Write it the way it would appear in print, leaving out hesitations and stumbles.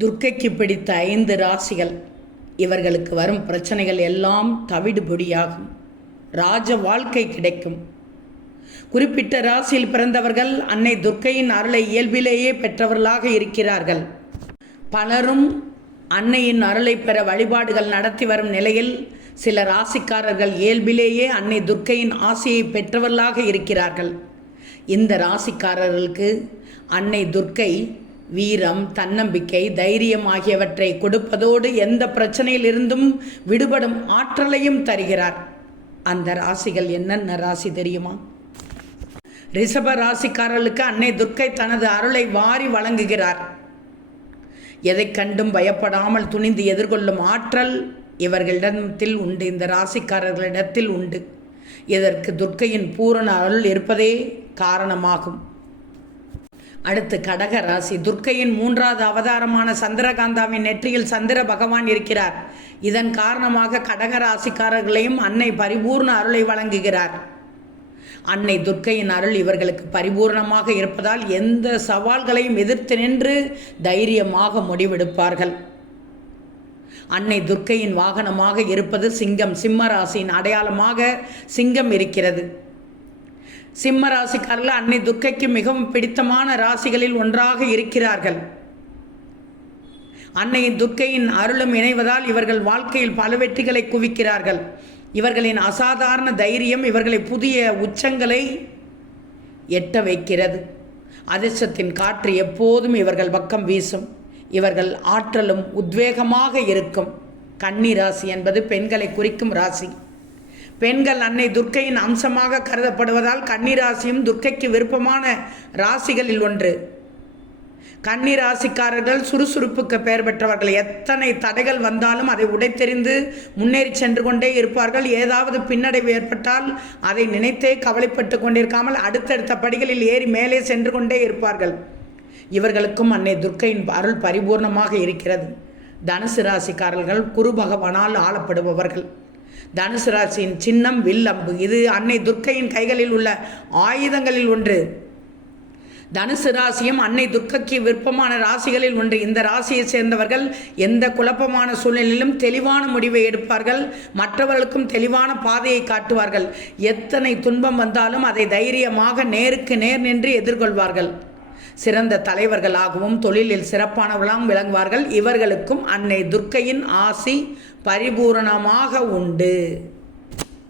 துர்க்கைக்கு பிடித்த 5 ராசிகள். இவர்களுக்கு வரும் பிரச்சனைகள் எல்லாம் தவிடுபொடியாகும். ராஜ வாழ்க்கை கிடைக்கும். குறிப்பிட்ட ராசியில் பிறந்தவர்கள் அன்னை துர்க்கையின் அருளை இயல்பிலேயே பெற்றவர்களாக இருக்கிறார்கள். பலரும் அன்னையின் அருளை பெற வழிபாடுகள் நடத்தி வரும் நிலையில் சில ராசிக்காரர்கள் இயல்பிலேயே அன்னை துர்க்கையின் ஆசையை பெற்றவர்களாக இருக்கிறார்கள். இந்த ராசிக்காரர்களுக்கு அன்னை துர்க்கை வீரம், தன்னம்பிக்கை, தைரியம் ஆகியவற்றை கொடுப்பதோடு எந்த பிரச்சனையிலிருந்தும் விடுபடும் ஆற்றலையும் தருகிறார். அந்த ராசிகள் என்னென்ன ராசி தெரியுமா? ரிஷப ராசிக்காரர்களுக்கு அன்னை துர்க்கை தனது அருளை வாரி வழங்குகிறார். எதை கண்டும் பயப்படாமல் துணிந்து எதிர்கொள்ளும் ஆற்றல் இவர்களிடத்தில் உண்டு. இந்த ராசிக்காரர்களிடத்தில் உண்டு. இதற்கு துர்க்கையின் பூரண அருள் இருப்பதே காரணமாகும். அடுத்து கடக ராசி. துர்க்கையின் 3வது அவதாரமான சந்திரகாந்தாவின் நெற்றியில் சந்திர பகவான் இருக்கிறார். இதன் காரணமாக கடக ராசிக்காரர்களையும் அன்னை பரிபூர்ண அருளை வழங்குகிறார். அன்னை துர்க்கையின் அருள் இவர்களுக்கு பரிபூர்ணமாக இருப்பதால் எந்த சவால்களையும் எதிர்த்து நின்று தைரியமாக முடிவெடுப்பார்கள். அன்னை துர்க்கையின் வாகனமாக இருப்பது சிங்கம். சிம்ம ராசியின் அடையாளமாக சிங்கம் இருக்கிறது. சிம்ம ராசிக்காரர்கள் அன்னை துர்க்கைக்கு மிகவும் பிடித்தமான ராசிகளில் ஒன்றாக இருக்கிறார்கள். அன்னை துர்க்கையின் அருளும் இணைவதால் இவர்கள் வாழ்க்கையில் பல வெற்றிகளை குவிக்கிறார்கள். இவர்களின் அசாதாரண தைரியம் இவர்களை புதிய உச்சங்களை எட்ட வைக்கிறது. அதிர்ஷ்டத்தின் காற்று எப்போதும் இவர்கள் பக்கம் வீசும். இவர்கள் ஆற்றலும் உத்வேகமாக இருக்கும். கன்னி ராசி என்பது பெண்களை குறிக்கும் ராசி. பெண்கள் அன்னை துர்க்கையின் அம்சமாக கருதப்படுவதால் கன்னிராசியும் துர்க்கைக்கு விருப்பமான ராசிகளில் ஒன்று. கன்னி ராசிக்காரர்கள் சுறுசுறுப்புக்கு பெயர் பெற்றவர்கள். எத்தனை தடைகள் வந்தாலும் அதை உடைத்தெறிந்து முன்னேறி சென்று கொண்டே இருப்பார்கள். ஏதாவது பின்னடைவு ஏற்பட்டால் அதை நினைத்தே கவலைப்பட்டு கொண்டிருக்காமல் அடுத்தடுத்த படிகளில் ஏறி மேலே சென்று கொண்டே இருப்பார்கள். இவர்களுக்கும் அன்னை துர்க்கையின் அருள் பரிபூர்ணமாக இருக்கிறது. தனுசு ராசிக்காரர்கள் குரு பகவானால் ஆளப்படுபவர்கள். தனுசு ராசியின் சின்னம் வில்லம்பு. இது அன்னை துர்க்கையின் கைகளில் உள்ள ஆயுதங்களில் ஒன்று. தனுசு ராசியும் அன்னை துர்க்கைக்கு விருப்பமான ராசிகளில் ஒன்று. இந்த ராசியை சேர்ந்தவர்கள் எந்த குழப்பமான சூழ்நிலையிலும் தெளிவான முடிவை எடுப்பார்கள். மற்றவர்களுக்கும் தெளிவான பாதையை காட்டுவார்கள். எத்தனை துன்பம் வந்தாலும் அதை தைரியமாக நேருக்கு நேர் நின்று எதிர்கொள்வார்கள். சிறந்த தலைவர்களாகவும் தொழிலில் சிறப்பானவர்களாகவும் விளங்குவார்கள். இவர்களுக்கும் அன்னை துர்க்கையின் ஆசி பரிபூரணமாக உண்டு.